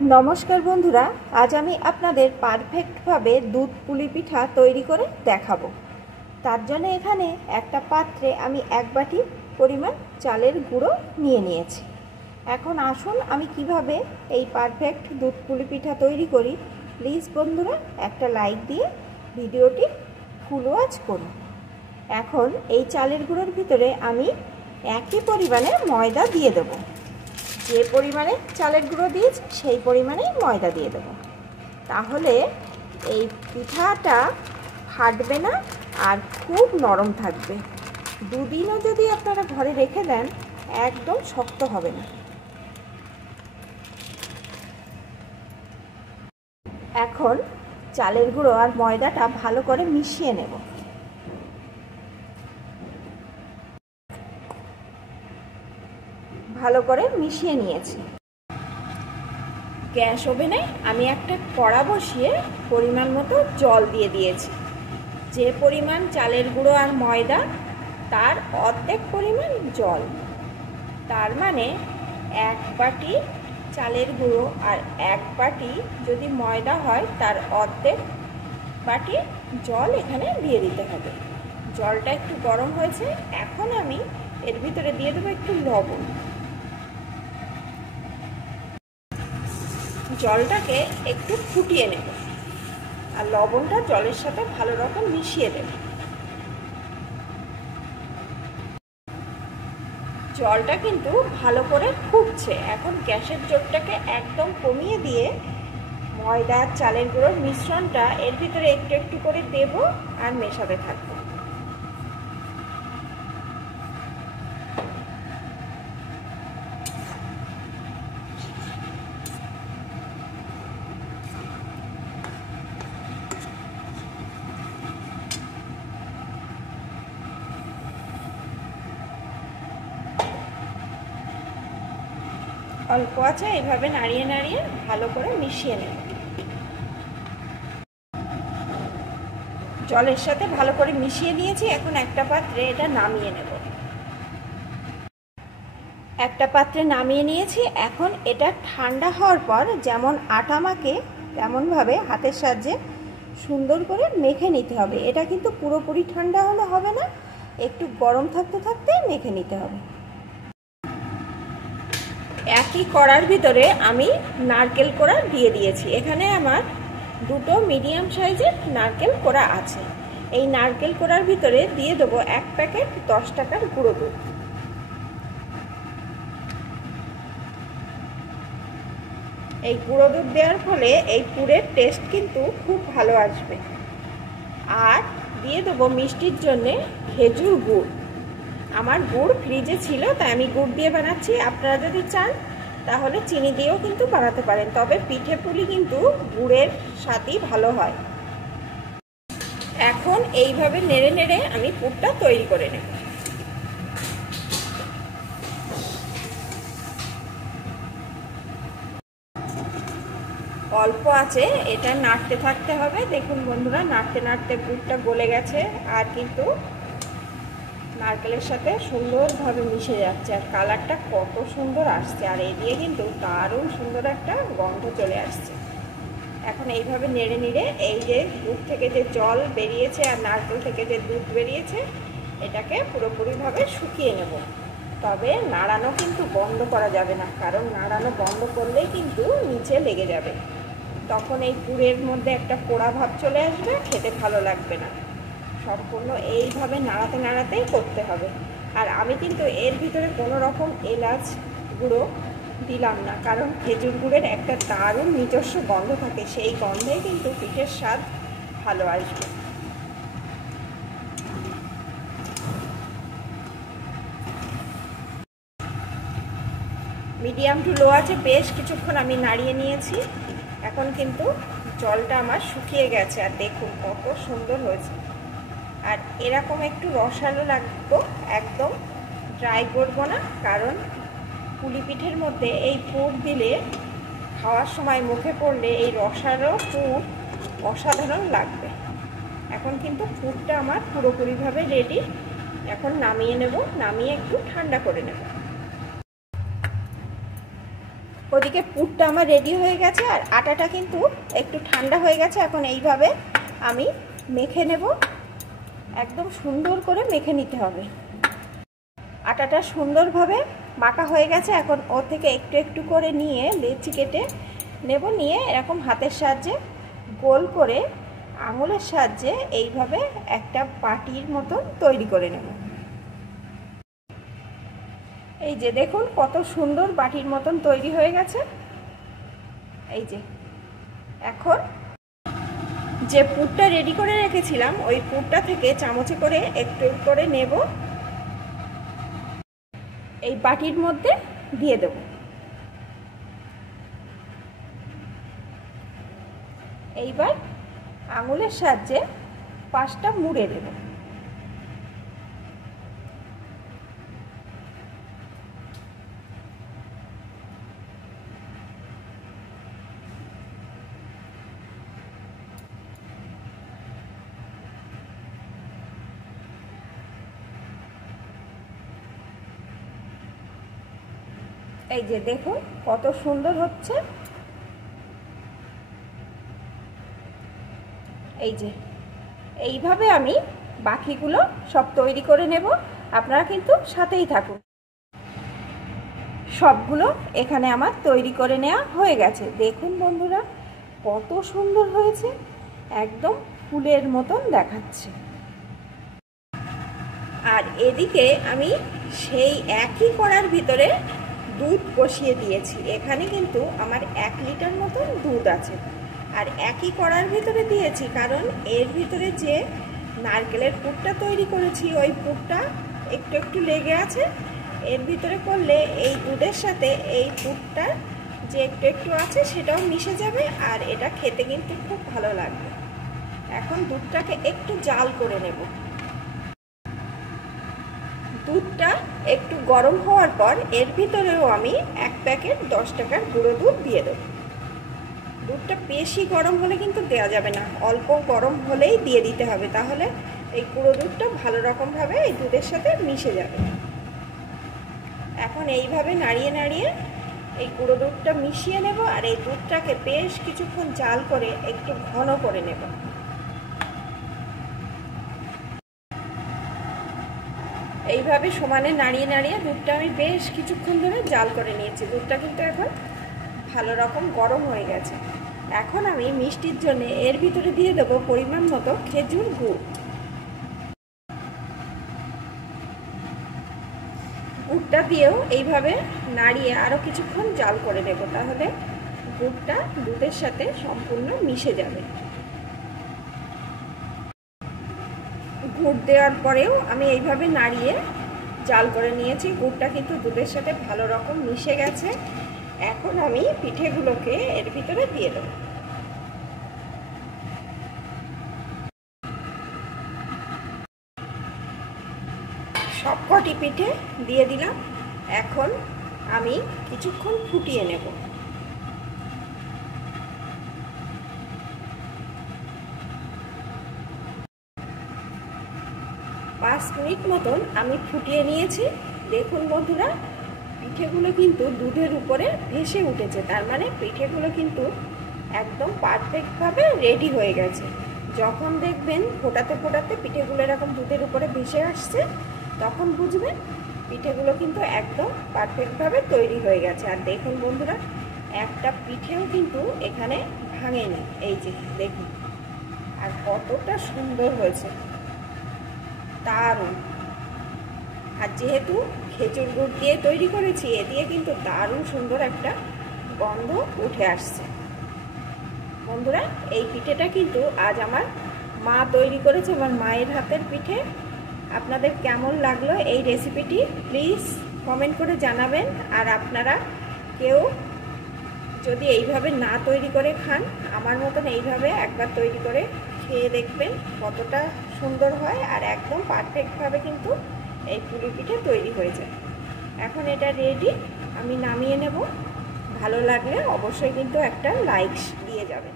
नमस्कार बंधुरा आज आमी आपनादेर पारफेक्ट भावे दूध पुली पिठा तैरी करे देखाबो। तार जन्य एखाने एकटा पात्रे आमी एक बाटी परिमाण चालेर गुঁড়ো निये निয়েছি। এখন আসুন আমি কিভাবে এই পারফেক্ট দুধ পুলি পিঠা তৈরি করি। প্লিজ বন্ধুরা একটা লাইক দিয়ে ভিডিওটি ফুল ওয়াচ করুন। এখন এই চালের গুঁড়োর ভিতরে আমি একই পরিমাণে ময়দা দিয়ে দেব। যে পরিমাণে চালের গুঁড়ো দিয়েছি সেই পরিমাণেই ময়দা দিয়ে দেব। তাহলে এই পিঠাটা ফাটবে না আর খুব নরম থাকবে। দুদিনও যদি আপনারা ঘরে রেখে দেন একদম শক্ত হবে না। এখন চালের গুঁড়ো আর ময়দাটা ভালো করে মিশিয়ে নেব। ভালো করে মিশিয়ে নিয়েছি। গ্যাস ওভেনে আমি একটা কড়া বসিয়ে পরিমাণ মতো জল দিয়ে দিয়েছি। যে পরিমাণ চালের গুঁড়ো আর ময়দা তার অর্ধেক পরিমাণ জল, তার মানে এক বাটি চালের গুঁড়ো আর এক বাটি যদি ময়দা হয় তার অর্ধেক বাটি জল এখানে দিয়ে দিতে হবে। জলটা একটু গরম হয়েছে, এখন আমি এর ভিতরে দিয়ে দেবো একটু লবণ। জলটাকে একটু ফুটিয়ে নেব আর লবণটা জলের সাথে ভালো রকম মিশিয়ে দেব। জলটা কিন্তু ভালো করে ফুটছে। এখন গ্যাসের জোরটাকে একদম কমিয়ে দিয়ে ময়দা আর চালের গুঁড়োর মিশ্রণটা এর ভিতরে একটু একটু করে দেব আর মেশাতে থাকবো। অল্প আছে এইভাবে নাড়িয়ে নাড়িয়ে ভালো করে মিশিয়ে নেব। জলের সাথে ভালো করে মিশিয়ে নিয়েছি। এখন একটা পাত্রে এটা নামিয়ে নেব। একটা পাত্রে নামিয়ে নিয়েছি। এখন এটা ঠান্ডা হওয়ার পর যেমন আটা মাখে তেমনভাবে হাতের সাহায্যে সুন্দর করে মেখে নিতে হবে। এটা কিন্তু পুরোপুরি ঠান্ডা হলে হবে না, একটু গরম থাকতে থাকতে মেখে নিতে হবে। একই কড়ার ভিতরে আমি নারকেল কোড়া দিয়ে দিয়েছি। এখানে আমার দুটো মিডিয়াম সাইজের নারকেল কোড়া আছে। এই নারকেল কোড়ার ভিতরে দিয়ে দেবো এক প্যাকেট 10 টাকার গুঁড়ো দুধ। এই গুঁড়ো দুধ দেওয়ার ফলে এই পুরের টেস্ট কিন্তু খুব ভালো আসবে। আর দিয়ে দেবো মিষ্টির জন্যে খেজুর গুড়। আমার গুড় ফ্রিজে ছিল তাই আমি গুড় দিয়ে বানাচ্ছি। আপনারা যদি চান তাহলে চিনি দিয়েও কিন্তু বানাতে পারেন, তবে পিঠে পুলি কিন্তু গুড়ের স্বাদই ভালো হয়। এখন এইভাবে নেড়ে নেড়ে আমি পুরটা তৈরি করে নেব। অল্প আছে এটা নাড়তে থাকতে হবে। দেখুন বন্ধুরা, নাড়তে নাড়তে পুরটা গলে গেছে আর কিন্তু নারকেলের সাথে সুন্দরভাবে মিশে যাচ্ছে আর কালারটা কত সুন্দর আসছে। আর এই দিয়ে কিন্তু দারুণ সুন্দর একটা গন্ধ চলে আসছে। এখন এইভাবে নেড়ে নেড়ে এই যে দুধ থেকে যে জল বেরিয়েছে আর নারকেল থেকে যে দুধ বেরিয়েছে এটাকে পুরোপুরিভাবে শুকিয়ে নেব। তবে নাড়ানো কিন্তু বন্ধ করা যাবে না, কারণ নাড়ানো বন্ধ করলেই কিন্তু নিচে লেগে যাবে। তখন এই পুরের মধ্যে একটা পোড়া ভাব চলে আসবে, খেতে ভালো লাগবে না। সম্পূর্ণ এইভাবে নাড়াতে নাড়াতেই করতে হবে। আর আমি কিন্তু এর ভিতরে কোনো রকম এলাচ গুঁড়ো দিলাম না, কারণ খেজুর গুড়ের একটা দারুণ নিজস্ব গন্ধ থাকে, সেই গন্ধে কিন্তু পিঠের স্বাদ ভালো আসবে। মিডিয়াম টু লো আছে বেশ কিছুক্ষণ আমি নাড়িয়ে নিয়েছি। এখন কিন্তু জলটা আমার শুকিয়ে গেছে আর দেখুন কত সুন্দর হয়েছে। আর এরকম একটু রসালো লাগবে, একদম ড্রাই করবো না, কারণ পুলি পিঠের মধ্যে এই পুর দিলে খাওয়ার সময় মুখে পড়লে এই রসালো পুর অসাধারণ লাগবে। এখন কিন্তু পুরটা আমার পুরোপুরিভাবে রেডি। এখন নামিয়ে নেব, নামিয়ে একটু ঠান্ডা করে নেব। ওদিকে পুরটা আমার রেডি হয়ে গেছে, আর আটাটা কিন্তু একটু ঠান্ডা হয়ে গেছে। এখন এইভাবে আমি মেখে নেব, একদম সুন্দর করে মেখে নিতে হবে। আটাটা সুন্দরভাবে মাখা হয়ে গেছে। এখন ওর থেকে একটু একটু করে নিয়ে লেচি কেটে নেব, নিয়ে এরকম হাতের সাহায্যে গোল করে আঙুলের সাহায্যে এইভাবে একটা বাটির মতন তৈরি করে নেব। এই যে দেখুন কত সুন্দর বাটির মতন তৈরি হয়ে গেছে। এই যে এখন যে পুরটা রেডি করে রেখেছিলাম ওই পুরটা থেকে চামচে করে একটু করে নেব, এই বাটির মধ্যে দিয়ে দেব। এইবার আঙুলের সাহায্যে পাশটা মুড়ে দেব। এই যে দেখুন কত সুন্দর হচ্ছে। এই যে এইভাবে আমি বাকিগুলো সব তৈরি করে নেব, আপনারা কিন্তু সাথেই থাকুন। সবগুলো এখানে আমার তৈরি করে নেওয়া হয়ে গেছে। দেখুন বন্ধুরা কত সুন্দর হয়েছে, একদম ফুলের মতন দেখাচ্ছে। আর এদিকে আমি সেই একই কড়ার ভিতরে দুধ বসিয়ে দিয়েছি। এখানে কিন্তু আমার 1 লিটার মতন দুধ আছে, আর একই কড়ার ভিতরে দিয়েছি কারণ এর ভিতরে যে নারকেলের পুরটা তৈরি করেছি ওই পুরটা একটু একটু লেগে আছে। এর ভিতরে করলে এই দুধের সাথে এই পুরটা যে একটু একটু আছে সেটাও মিশে যাবে, আর এটা খেতে কিন্তু খুব ভালো লাগবে। এখন দুধটাকে একটু জাল করে নেব। দুধটা একটু গরম হওয়ার পর এর ভিতরেও আমি 1 প্যাকেট 10 টাকার গুঁড়ো দুধ দিয়ে দেব। দুধটা বেশি গরম হলে কিন্তু দেওয়া যাবে না, অল্প গরম হলেই দিয়ে দিতে হবে, তাহলে এই গুঁড়ো দুধটা ভালো রকমভাবে এই দুধের সাথে মিশে যাবে। এখন এইভাবে নাড়িয়ে নাড়িয়ে এই গুঁড়ো দুধটা মিশিয়ে নেব, আর এই দুধটাকে বেশ কিছুক্ষণ জাল করে একটু ঘন করে নেব। এইভাবে সমানে নাড়িয়ে নাড়িয়ে দুধটা আমি বেশ কিছুক্ষণ ধরে জাল করে নিয়েছি। দুধটা কিন্তু এখন ভালো রকম গরম হয়ে গেছে। এখন আমি মিষ্টির জন্য এর ভিতরে দিয়ে দেবো পরিমাণ মতো খেজুর গুড়। গুড়টা দিয়েও এইভাবে নাড়িয়ে আরও কিছুক্ষণ জাল করে নেব, তাহলে গুড়টা দুধের সাথে সম্পূর্ণ মিশে যাবে। গুড় দেওয়ার পরেও আমি এইভাবে নাড়িয়ে জাল করে নিয়েছি। গুড়টা কিন্তু দুধের সাথে ভালো রকম মিশে গেছে। এখন আমি পিঠেগুলোকে এর ভিতরে দিয়ে দেব। সবকটি পিঠে দিয়ে দিলাম। এখন আমি কিছুক্ষণ ফুটিয়ে নেব। 5 মিনিট মতন আমি ফুটিয়ে নিয়েছি। দেখুন বন্ধুরা পিঠেগুলো কিন্তু দুধের উপরে ভেসে উঠেছে, তার মানে পিঠেগুলো কিন্তু একদম পারফেক্টভাবে রেডি হয়ে গেছে। যখন দেখবেন ফোটাতে ফোটাতে পিঠেগুলো এরকম দুধের উপরে ভেসে আসছে তখন বুঝবেন পিঠেগুলো কিন্তু একদম পারফেক্টভাবে তৈরি হয়ে গেছে। আর দেখুন বন্ধুরা একটা পিঠেও কিন্তু এখানে ভাঙেনি, এই যে দেখুন, আর কতটা সুন্দর হয়েছে, দারুণ। আর যেহেতু খেজুর গুড় দিয়ে তৈরি করেছি এ দিয়ে কিন্তু দারুণ সুন্দর একটা গন্ধ উঠে আসছে। বন্ধুরা এই পিঠেটা কিন্তু আজ আমার মা তৈরি করেছে, আমার মায়ের হাতের পিঠে। আপনাদের কেমন লাগলো এই রেসিপিটি প্লিজ কমেন্ট করে জানাবেন। আর আপনারা কেউ যদি এইভাবে না তৈরি করে খান, আমার মতন এইভাবে একবার তৈরি করে খেয়ে দেখবেন কতটা সুন্দর হয়, আর একদম পারফেক্টভাবে কিন্তু এই পুলি পিঠে তৈরি হয়ে যায়। এখন এটা রেডি, আমি নামিয়ে নেব। ভালো লাগলে অবশ্যই কিন্তু একটা লাইক দিয়ে যাবেন।